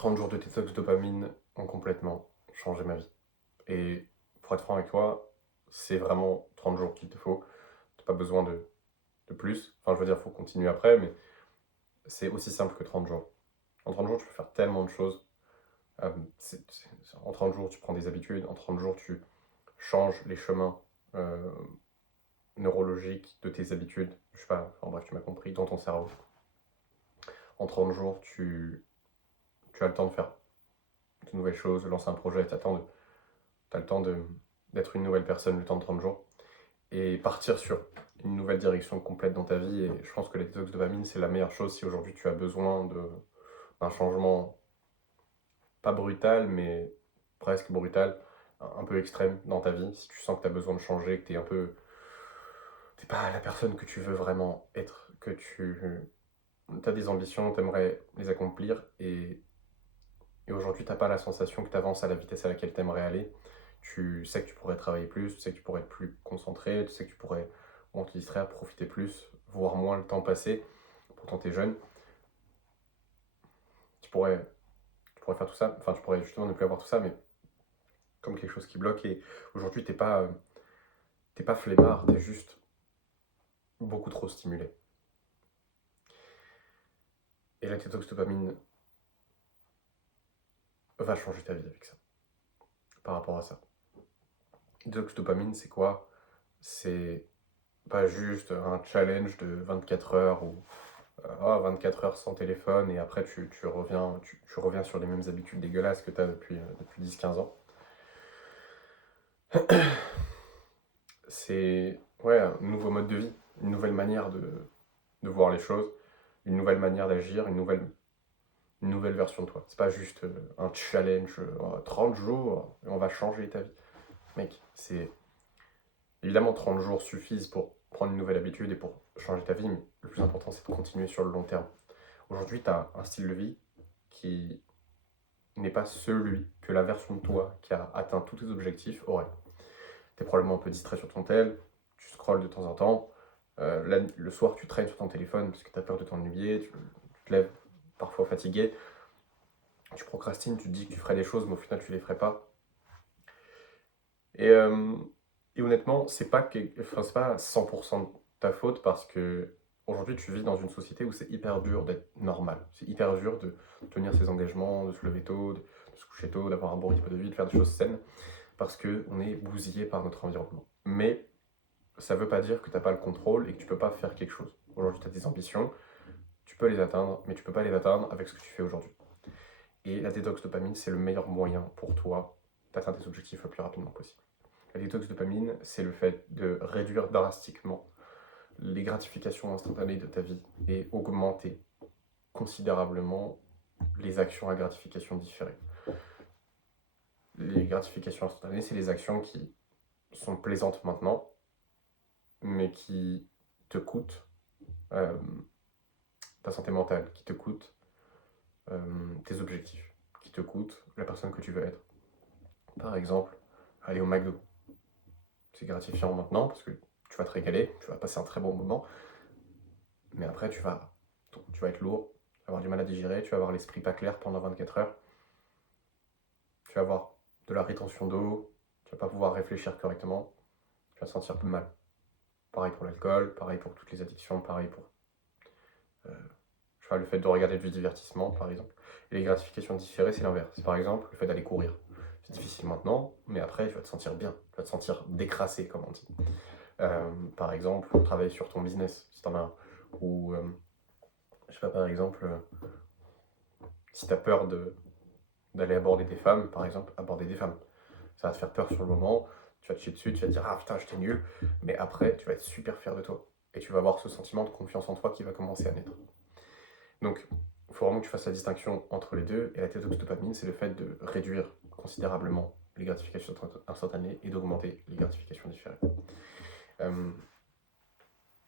30 jours de détox dopamine ont complètement changé ma vie. Et pour être franc avec toi, c'est vraiment 30 jours qu'il te faut. Tu n'as pas besoin de plus. Enfin, je veux dire, il faut continuer après, mais c'est aussi simple que 30 jours. En 30 jours, tu peux faire tellement de choses. En 30 jours, tu prends des habitudes. En 30 jours, tu changes les chemins euh, neurologiques de tes habitudes. Je sais pas, enfin bref, tu m'as compris, dans ton cerveau. En 30 jours, tu as le temps de faire de nouvelles choses, de lancer un projet, tu as le temps d'être une nouvelle personne le temps de 30 jours et partir sur une nouvelle direction complète dans ta vie. Et je pense que la détox dopamine, c'est la meilleure chose si aujourd'hui tu as besoin d'un changement, pas brutal, mais presque brutal, un peu extrême dans ta vie. Si tu sens que tu as besoin de changer, que tu es un peu. T'es pas la personne que tu veux vraiment être, que tu as des ambitions, tu aimerais les accomplir et aujourd'hui, tu n'as pas la sensation que tu avances à la vitesse à laquelle tu aimerais aller. Tu sais que tu pourrais travailler plus, tu sais que tu pourrais être plus concentré, tu sais que tu pourrais moins te distraire, profiter plus, voir moins le temps passer. Pourtant, tu es jeune. Tu pourrais, tu pourrais faire tout ça. Enfin, tu pourrais justement ne plus avoir tout ça, mais comme quelque chose qui bloque. Et aujourd'hui, t'es pas flemmard, tu es juste beaucoup trop stimulé. Et la détox dopamine va changer ta vie avec ça, par rapport à ça. Détox dopamine, c'est quoi? C'est pas juste un challenge de 24 heures ou 24 heures sans téléphone et après tu reviens sur les mêmes habitudes dégueulasses que tu as depuis 10-15 ans. C'est ouais, un nouveau mode de vie, une nouvelle manière de voir les choses, une nouvelle manière d'agir, une nouvelle version de toi. C'est pas juste un challenge 30 jours et on va changer ta vie. Mec, c'est évidemment 30 jours suffisent pour prendre une nouvelle habitude et pour changer ta vie, mais le plus important c'est de continuer sur le long terme. Aujourd'hui, tu as un style de vie qui n'est pas celui que la version de toi qui a atteint tous tes objectifs aurait. Tu es probablement un peu distrait sur ton tel, tu scrolles de temps en temps, le soir tu traînes sur ton téléphone parce que tu as peur de t'ennuyer, tu te lèves parfois fatigué, tu procrastines, tu te dis que tu ferais des choses mais au final tu les ferais pas. Et, euh, et honnêtement, c'est pas 100% de ta faute parce que aujourd'hui tu vis dans une société où c'est hyper dur d'être normal. C'est hyper dur de tenir ses engagements, de se lever tôt, de se coucher tôt, d'avoir un bon rythme de vie, de faire des choses saines parce qu'on est bousillé par notre environnement. Mais ça ne veut pas dire que tu n'as pas le contrôle et que tu ne peux pas faire quelque chose. Aujourd'hui, tu as des ambitions, tu peux les atteindre, mais tu ne peux pas les atteindre avec ce que tu fais aujourd'hui. Et la détox dopamine, c'est le meilleur moyen pour toi d'atteindre tes objectifs le plus rapidement possible. La détox dopamine, c'est le fait de réduire drastiquement les gratifications instantanées de ta vie et augmenter considérablement les actions à gratification différée. Les gratifications instantanées, c'est les actions qui sont plaisantes maintenant, mais qui te coûtent euh, ta santé mentale, qui te coûtent tes objectifs, qui te coûtent la personne que tu veux être. Par exemple, aller au McDo. C'est gratifiant maintenant parce que tu vas te régaler, tu vas passer un très bon moment, mais après tu vas être lourd, tu vas avoir du mal à digérer, tu vas avoir l'esprit pas clair pendant 24 heures, tu vas avoir de la rétention d'eau, tu vas pas pouvoir réfléchir correctement, tu vas te sentir plus mal. Pareil pour l'alcool, pareil pour toutes les addictions, pareil pour euh, je sais pas, le fait de regarder du divertissement, par exemple. Et les gratifications différées, c'est l'inverse. Par exemple, le fait d'aller courir. C'est difficile maintenant, mais après, tu vas te sentir bien. Tu vas te sentir décrassé, comme on dit. Par exemple, travailler sur ton business, si t'en as un. Ou, je sais pas, par exemple, si t'as peur d'aller aborder des femmes, par exemple, aborder des femmes. Ça va te faire peur sur le moment, tu vas te chier dessus, tu vas te dire ah putain, j'étais nul, mais après, tu vas être super fier de toi. Et tu vas avoir ce sentiment de confiance en toi qui va commencer à naître. Donc, il faut vraiment que tu fasses la distinction entre les deux. Et la détox dopamine, c'est le fait de réduire considérablement les gratifications instantanées et d'augmenter les gratifications différées. Euh,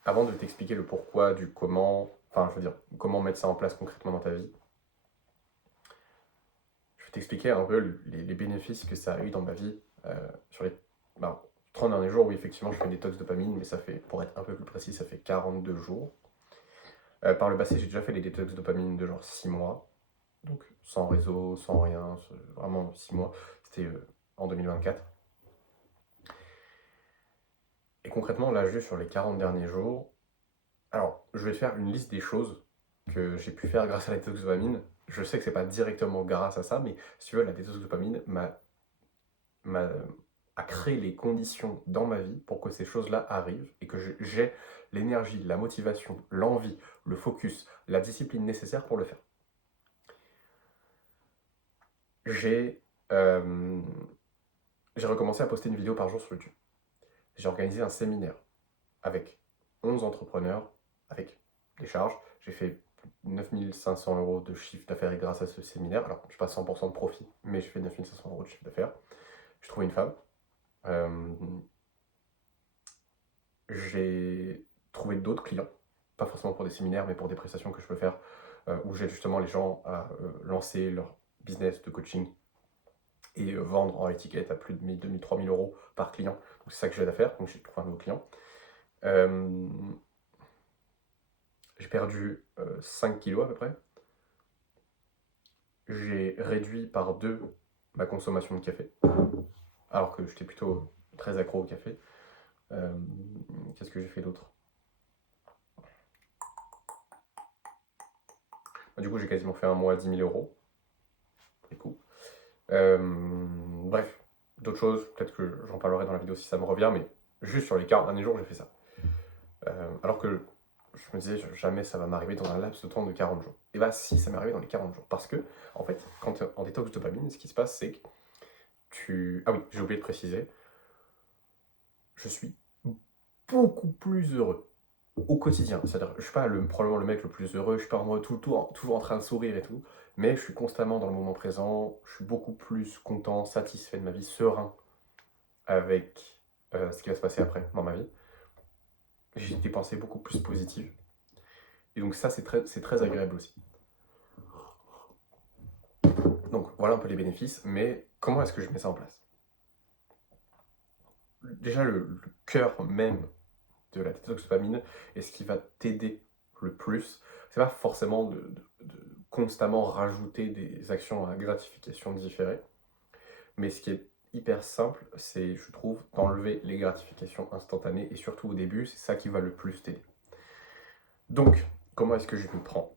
Avant de t'expliquer le pourquoi, du comment, enfin, je veux dire, comment mettre ça en place concrètement dans ta vie, je vais t'expliquer un peu les bénéfices que ça a eu dans ma vie sur les 30 derniers jours. Oui, effectivement, je fais une détox dopamine, mais ça fait, pour être un peu plus précis, ça fait 42 jours. Par le passé, j'ai déjà fait des détox dopamine de genre 6 mois. Donc sans réseau, sans rien, vraiment 6 mois. C'était en 2024. Et concrètement, là, juste sur les 40 derniers jours, alors je vais te faire une liste des choses que j'ai pu faire grâce à la détox dopamine. Je sais que c'est pas directement grâce à ça, mais si tu veux, la détox dopamine m'a a créé les conditions dans ma vie pour que ces choses-là arrivent et que j'ai l'énergie, la motivation, l'envie, le focus, la discipline nécessaire pour le faire. J'ai euh, j'ai recommencé à poster une vidéo par jour sur YouTube. J'ai organisé un séminaire avec 11 entrepreneurs, avec des charges. J'ai fait 9 500 € de chiffre d'affaires grâce à ce séminaire. Alors, je n'ai pas 100% de profit, mais j'ai fait 9 500 € de chiffre d'affaires. J'ai trouvé une femme. Euh, j'ai trouvé d'autres clients, pas forcément pour des séminaires, mais pour des prestations que je peux faire, où j'aide justement les gens à lancer leur business de coaching et vendre en étiquette à plus de 1000, 2000, 3000 € par client. Donc c'est ça que j'aide à faire, donc j'ai trouvé un nouveau client. Euh, j'ai perdu 5 kilos à peu près. J'ai réduit par 2 ma consommation de café, alors que j'étais plutôt très accro au café. Euh, Qu'est-ce que j'ai fait d'autre? Du coup, j'ai quasiment fait un mois à 10 000 €. Du coup. Bref, d'autres choses, peut-être que j'en parlerai dans la vidéo si ça me revient, mais juste sur les 40 derniers jours, j'ai fait ça. Alors que je me disais, jamais ça va m'arriver dans un laps de temps de 40 jours. Et bah si, ça m'est arrivé dans les 40 jours. Parce que, en fait, quand tu es en détox dopamine, ce qui se passe, c'est que tu... Ah oui, j'ai oublié de préciser, je suis beaucoup plus heureux au quotidien. C'est-à-dire, je suis pas probablement le mec le plus heureux, je suis pas en mode toujours en train de sourire et tout, mais je suis constamment dans le moment présent, je suis beaucoup plus content, satisfait de ma vie, serein avec ce qui va se passer après dans ma vie. J'ai des pensées beaucoup plus positives. Et donc ça, c'est très agréable aussi. Donc voilà un peu les bénéfices, mais comment est-ce que je mets ça en place? Déjà, le cœur même de la détox dopamine et ce qui va t'aider le plus, c'est pas forcément de constamment rajouter des actions à gratification différées, mais ce qui est hyper simple, c'est, je trouve, d'enlever les gratifications instantanées et surtout au début, c'est ça qui va le plus t'aider. Donc, comment est-ce que je me prends?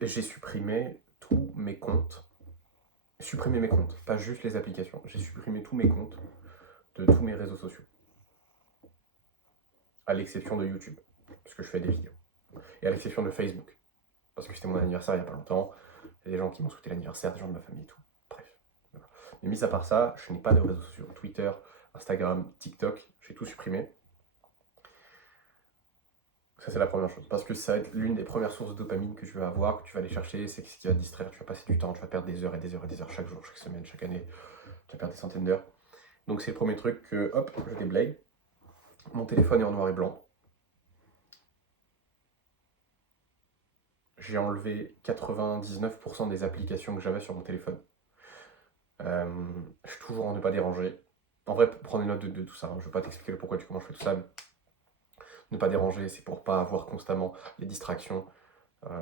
J'ai supprimé tous mes comptes. Supprimer mes comptes, pas juste les applications. J'ai supprimé tous mes comptes de tous mes réseaux sociaux, à l'exception de YouTube, parce que je fais des vidéos. Et à l'exception de Facebook, parce que c'était mon anniversaire il n'y a pas longtemps. Il y a des gens qui m'ont souhaité l'anniversaire, des gens de ma famille et tout. Bref. Voilà. Mais mis à part ça, je n'ai pas de réseaux sociaux. Twitter, Instagram, TikTok, j'ai tout supprimé. Ça, c'est la première chose. Parce que ça va être l'une des premières sources de dopamine que tu vas avoir, que tu vas aller chercher. C'est ce qui va te distraire. Tu vas passer du temps, tu vas perdre des heures et des heures et des heures chaque jour, chaque semaine, chaque année. Tu vas perdre des centaines d'heures. Donc, c'est le premier truc que, hop, je déblaye. Mon téléphone est en noir et blanc. J'ai enlevé 99% des applications que j'avais sur mon téléphone. Je suis toujours en ne pas déranger. En vrai, prends des notes de tout ça, hein. Je ne vais pas t'expliquer le pourquoi, comment je fais tout ça. Mais ne pas déranger, c'est pour pas avoir constamment les distractions euh,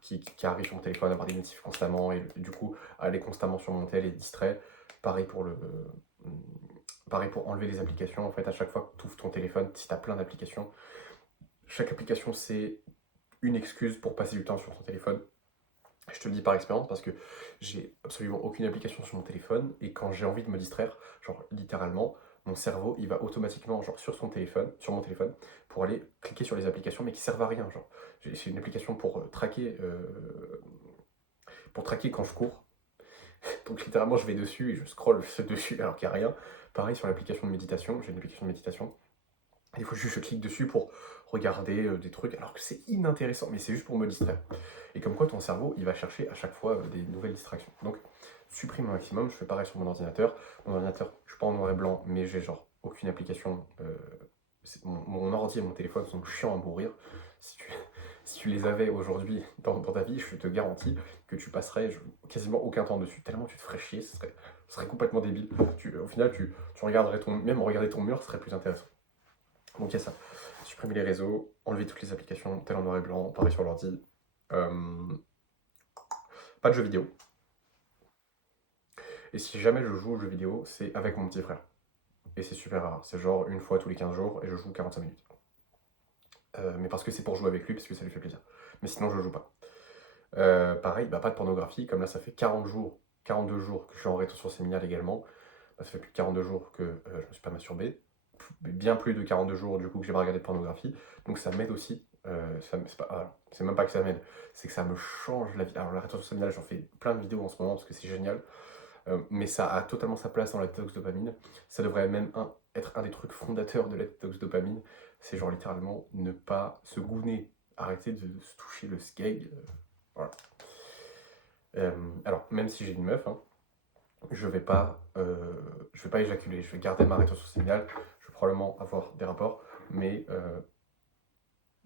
qui arrivent sur mon téléphone, avoir des notifs constamment et du coup aller constamment sur mon tel et distrait. Pareil pour pareil pour enlever les applications. En fait, à chaque fois que tu ouvres ton téléphone, si tu as plein d'applications, chaque application c'est une excuse pour passer du temps sur ton téléphone. Je te le dis par expérience parce que j'ai absolument aucune application sur mon téléphone et quand j'ai envie de me distraire, genre littéralement, mon cerveau il va automatiquement genre sur son téléphone, sur mon téléphone, pour aller cliquer sur les applications mais qui servent à rien. Genre, j'ai une application pour traquer quand je cours. Donc littéralement je vais dessus et je scrolle dessus alors qu'il n'y a rien. Pareil sur l'application de méditation, j'ai une application de méditation. Il faut juste que je clique dessus pour regarder des trucs alors que c'est inintéressant, mais c'est juste pour me distraire. Et comme quoi ton cerveau, il va chercher à chaque fois des nouvelles distractions. Donc, supprime au maximum. Je fais pareil sur mon ordinateur. Mon ordinateur, je suis pas en noir et blanc, mais j'ai genre aucune application. Mon ordi et mon téléphone sont chiants à mourir. Si tu, si tu les avais aujourd'hui dans ta vie, je te garantis que tu passerais quasiment aucun temps dessus. Tellement tu te ferais chier, ce serait complètement débile. Au final, tu regarderais même regarder ton mur, ce serait plus intéressant. Donc il y a ça. Supprimer les réseaux, enlever toutes les applications, tel en noir et blanc, pareil sur l'ordi. Euh, pas de jeux vidéo. Et si jamais je joue aux jeux vidéo, c'est avec mon petit frère. Et c'est super rare. C'est genre une fois tous les 15 jours et je joue 45 minutes. Mais parce que c'est pour jouer avec lui, parce que ça lui fait plaisir. Mais sinon, je joue pas. Pareil, bah, pas de pornographie. Comme là, ça fait 40 jours, 42 jours que je suis en rétention séminale également. Bah, ça fait plus de 42 jours que je me suis pas masturbé. Bien plus de 42 jours du coup que j'ai pas regardé de pornographie. Donc ça m'aide aussi. C'est même pas que ça m'aide, c'est que ça me change la vie. Alors la rétention séminale, j'en fais plein de vidéos en ce moment parce que c'est génial. Mais ça a totalement sa place dans la détox dopamine. Ça devrait même être un des trucs fondateurs de la détox dopamine. C'est genre littéralement ne pas se gouiner, arrêter de se toucher le skeg. Voilà. Alors, même si j'ai une meuf, hein, je vais pas éjaculer. Je vais garder ma rétention séminale. Je vais probablement avoir des rapports, mais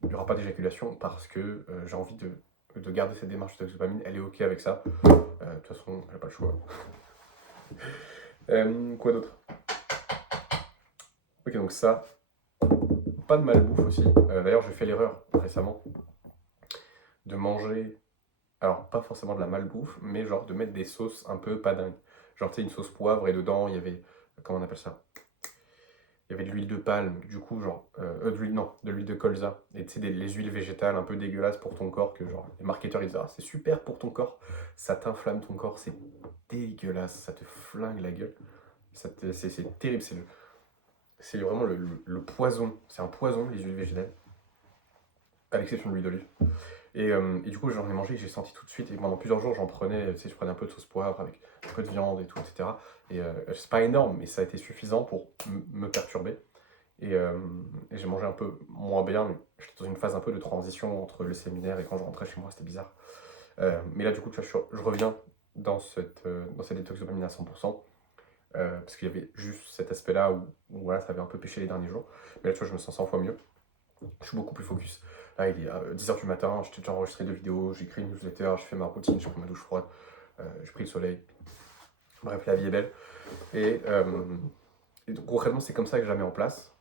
il n'y aura pas d'éjaculation parce que j'ai envie de garder cette démarche de détox dopamine. Elle est ok avec ça. De toute façon, j'ai pas le choix. Quoi d'autre? Ok, donc ça, pas de malbouffe aussi. D'ailleurs, j'ai fait l'erreur récemment de manger, alors pas forcément de la malbouffe, mais genre de mettre des sauces un peu pas dingues. Genre, tu sais, une sauce poivre et dedans, il y avait, comment on appelle ça? Il y avait de l'huile de palme, du coup, genre, de l'huile de colza. Et tu sais, les huiles végétales un peu dégueulasses pour ton corps, que genre, les marketeurs ils disent, ah, c'est super pour ton corps, ça t'inflamme ton corps, c'est dégueulasse, ça te flingue la gueule. C'est terrible, c'est vraiment le poison, c'est un poison, les huiles végétales, à l'exception de l'huile d'olive. Et du coup, j'en ai mangé et j'ai senti tout de suite, et pendant plusieurs jours, j'en prenais, tu sais, je prenais un peu de sauce poivre avec un peu de viande et tout, etc. Et c'est pas énorme, mais ça a été suffisant pour me perturber. Et j'ai mangé un peu moins bien. J'étais dans une phase un peu de transition entre le séminaire et quand je rentrais chez moi, c'était bizarre. Mais là, du coup, tu vois, je reviens dans cette détox dopamine à 100%. Parce qu'il y avait juste cet aspect-là où voilà, ça avait un peu pêché les derniers jours. Mais là, tu vois, je me sens 100 fois mieux. Je suis beaucoup plus focus. Là, il est 10h du matin, j'ai déjà enregistré 2 vidéos, j'ai écrit une newsletter, je fais ma routine, j'ai pris ma douche froide, j'ai pris le soleil. Bref, la vie est belle. Et donc, concrètement, c'est comme ça que je la mets en place.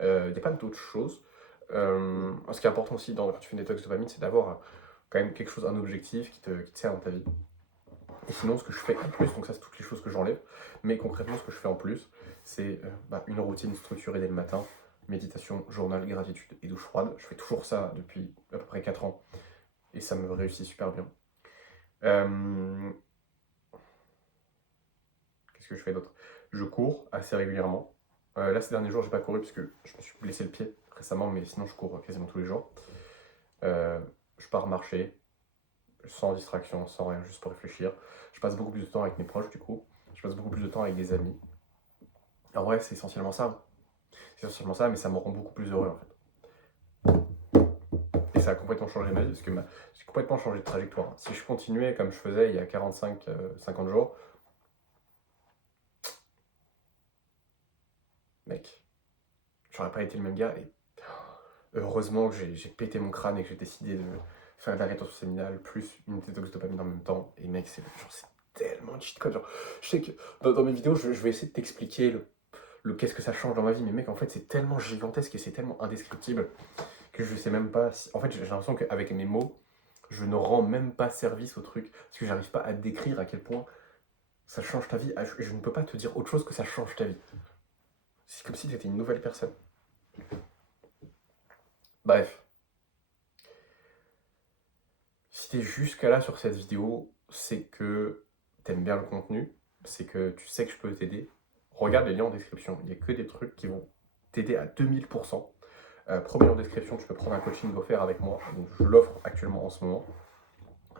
Il n'y a pas d'autres choses. Ce qui est important aussi quand tu fais une détox dopamine, c'est d'avoir quand même quelque chose, un objectif qui te sert dans ta vie. Et sinon, ce que je fais en plus, donc ça c'est toutes les choses que j'enlève, mais concrètement ce que je fais en plus, c'est une routine structurée dès le matin, méditation, journal, gratitude et douche froide. Je fais toujours ça depuis à peu près 4 ans et ça me réussit super bien. Euh, Qu'est-ce que je fais d'autre? Je cours assez régulièrement. Là ces derniers jours j'ai pas couru parce que je me suis blessé le pied récemment, mais sinon je cours quasiment tous les jours. Euh, je pars marcher, sans distraction, sans rien, juste pour réfléchir. Je passe beaucoup plus de temps avec mes proches du coup. Je passe beaucoup plus de temps avec des amis. En vrai, c'est essentiellement ça. C'est essentiellement ça, mais ça me rend beaucoup plus heureux en fait. Et ça a complètement changé ma vie parce que j'ai complètement changé de trajectoire. Si je continuais comme je faisais il y a 45-50 jours, mec, j'aurais pas été le même gars. Et heureusement que j'ai pété mon crâne et que j'ai décidé de faire de la rétention séminale plus une détox dopamine en même temps. Et mec, c'est tellement cheat code. Genre, je sais que dans mes vidéos, je vais essayer de t'expliquer le qu'est-ce que ça change dans ma vie, mais mec, en fait, c'est tellement gigantesque et c'est tellement indescriptible que je sais même pas si... En fait, j'ai l'impression qu'avec mes mots, je ne rends même pas service au truc, parce que j'arrive pas à décrire à quel point ça change ta vie. Je ne peux pas te dire autre chose que ça change ta vie. C'est comme si tu étais une nouvelle personne. Bref. Si t'es jusqu'à là sur cette vidéo, c'est que t'aimes bien le contenu, c'est que tu sais que je peux t'aider. Regarde les liens en description, il n'y a que des trucs qui vont t'aider à 2000%. Premier en description, tu peux prendre un coaching offert avec moi. Donc, je l'offre actuellement en ce moment.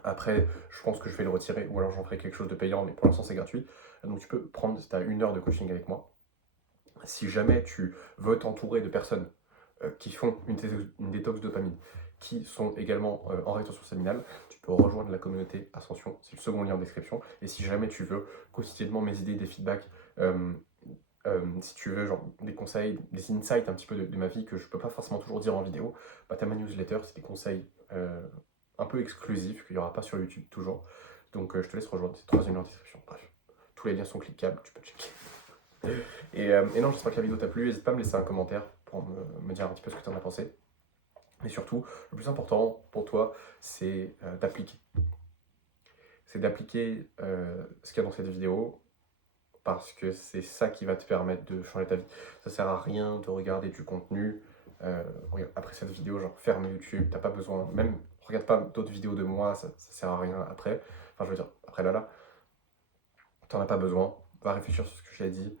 Après, je pense que je vais le retirer ou alors j'en ferai quelque chose de payant, mais pour l'instant c'est gratuit. Donc tu peux prendre, tu as 1 heure de coaching avec moi. Si jamais tu veux t'entourer de personnes qui font une détox dopamine, qui sont également en rétention séminale, tu peux rejoindre la communauté Ascension, c'est le second lien en description. Et si jamais tu veux quotidiennement mes idées, des feedbacks, si tu veux genre des conseils, des insights un petit peu de ma vie que je ne peux pas forcément toujours dire en vidéo, bah, tu as ma newsletter, c'est des conseils un peu exclusifs qu'il n'y aura pas sur YouTube toujours. Donc je te laisse rejoindre, c'est le troisième lien en description. Bref, tous les liens sont cliquables, tu peux checker. Et non, j'espère que la vidéo t'a plu, n'hésite pas à me laisser un commentaire pour me dire un petit peu ce que tu en as pensé. Et surtout, le plus important pour toi, c'est d'appliquer. c'est d'appliquer ce qu'il y a dans cette vidéo, parce que c'est ça qui va te permettre de changer ta vie. Ça sert à rien de regarder du contenu. Regarde, après cette vidéo, genre ferme YouTube, t'as pas besoin, même regarde pas d'autres vidéos de moi, ça sert à rien après. Enfin, je veux dire, après là, t'en as pas besoin. Va réfléchir sur ce que j'ai dit,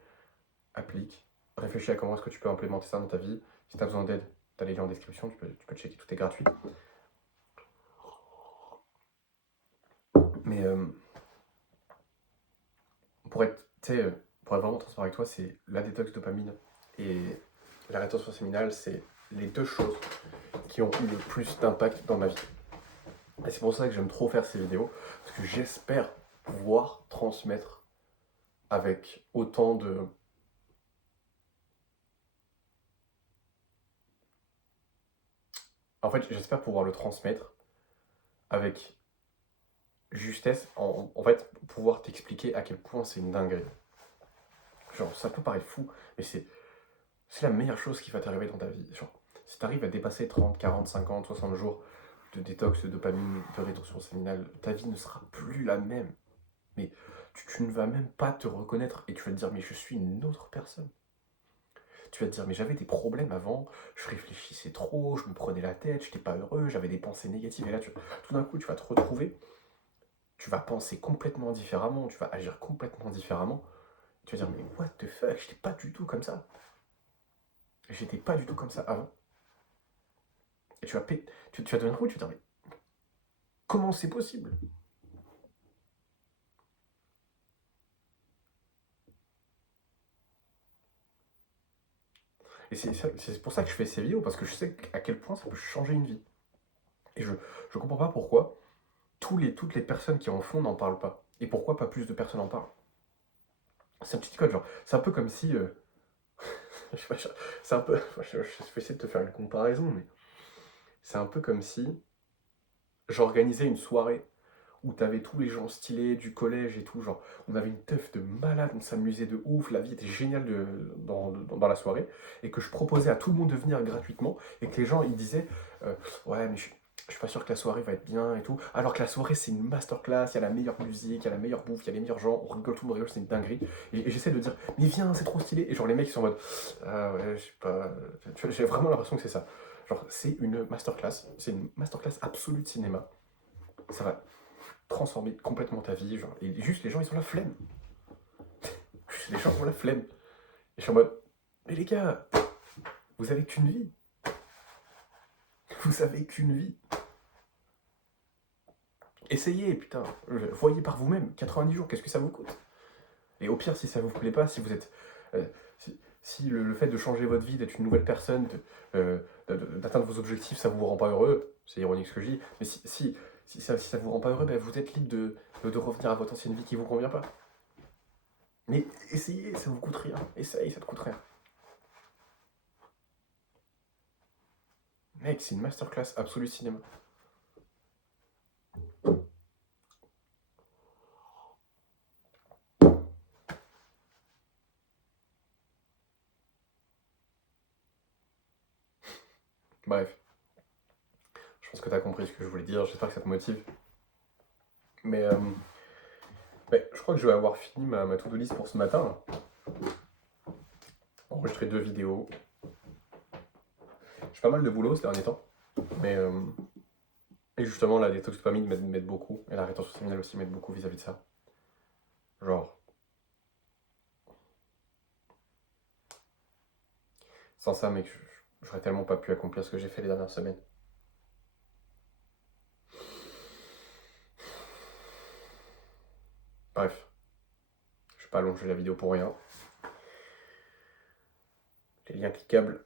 applique. Réfléchis à comment est-ce que tu peux implémenter ça dans ta vie. Si t'as besoin d'aide, t'as les liens en description, tu peux checker, tout est gratuit. Mais pour être, tu sais, pour être vraiment transparent avec toi, c'est la détox dopamine et la rétention séminale, c'est les deux choses qui ont eu le plus d'impact dans ma vie. Et c'est pour ça que j'aime trop faire ces vidéos, parce que j'espère pouvoir transmettre avec autant de... En fait, j'espère pouvoir le transmettre avec justesse, en fait, pouvoir t'expliquer à quel point c'est une dinguerie. Genre, ça peut paraître fou, mais c'est la meilleure chose qui va t'arriver dans ta vie. Genre, si tu arrives à dépasser 30, 40, 50, 60 jours de détox, de dopamine, de rétention séminale, ta vie ne sera plus la même. Mais tu ne vas même pas te reconnaître et tu vas te dire, mais je suis une autre personne. Tu vas te dire, mais j'avais des problèmes avant, je réfléchissais trop, je me prenais la tête, je n'étais pas heureux, j'avais des pensées négatives. Et là, tout d'un coup, tu vas te retrouver, tu vas penser complètement différemment, tu vas agir complètement différemment. Tu vas dire, mais what the fuck, j'étais pas du tout comme ça. J'étais pas du tout comme ça avant. Et tu vas devenir fou, tu vas dire, mais comment c'est possible? Et c'est pour ça que je fais ces vidéos, parce que je sais à quel point ça peut changer une vie. Et je comprends pas pourquoi toutes les personnes qui en font n'en parlent pas. Et pourquoi pas plus de personnes en parlent. C'est un petit code, genre, c'est un peu comme si... je sais pas, c'est un peu... Je vais essayer de te faire une comparaison, mais c'est un peu comme si j'organisais une soirée où t'avais tous les gens stylés du collège et tout, genre, on avait une teuf de malade, on s'amusait de ouf, la vie était géniale dans la soirée, et que je proposais à tout le monde de venir gratuitement, et que les gens, ils disaient, ouais, mais je suis pas sûr que la soirée va être bien et tout, alors que la soirée, c'est une masterclass, il y a la meilleure musique, il y a la meilleure bouffe, il y a les meilleurs gens, on rigole, tout le monde rigole, c'est une dinguerie, et j'essaie de dire, mais viens, c'est trop stylé, et genre, les mecs, ils sont en mode, ah ouais, je sais pas, tu vois, j'ai vraiment l'impression que c'est ça. Genre, c'est une masterclass absolue de cinéma. Ça va transformer complètement ta vie. Genre, et juste les gens, ils ont la flemme. Juste les gens ont la flemme. Et je suis en mode, mais les gars, vous avez qu'une vie. Vous avez qu'une vie. Essayez, putain. Voyez par vous-même. 90 jours, qu'est-ce que ça vous coûte? Et au pire, si ça vous plaît pas, si vous êtes. Si le fait de changer votre vie, d'être une nouvelle personne, d'atteindre vos objectifs, ça vous rend pas heureux, c'est ironique ce que je dis, mais si ça vous rend pas heureux, ben vous êtes libre de revenir à votre ancienne vie qui vous convient pas. Mais essayez, ça vous coûte rien. Essaye, ça te coûte rien. Mec, c'est une masterclass absolue cinéma. Bref, je pense que tu as compris ce que je voulais dire, j'espère que ça te motive. Mais ouais, je crois que je vais avoir fini ma to-do list pour ce matin. Là. Enregistrer 2 vidéos. J'ai pas mal de boulot ces derniers temps. Mais et justement, la détox dopamine m'aide beaucoup. Et la rétention séminale aussi m'aide beaucoup vis-à-vis de ça. Genre, sans ça, mec, j'aurais tellement pas pu accomplir ce que j'ai fait les dernières semaines. Bref, je vais pas allonger la vidéo pour rien. Les liens cliquables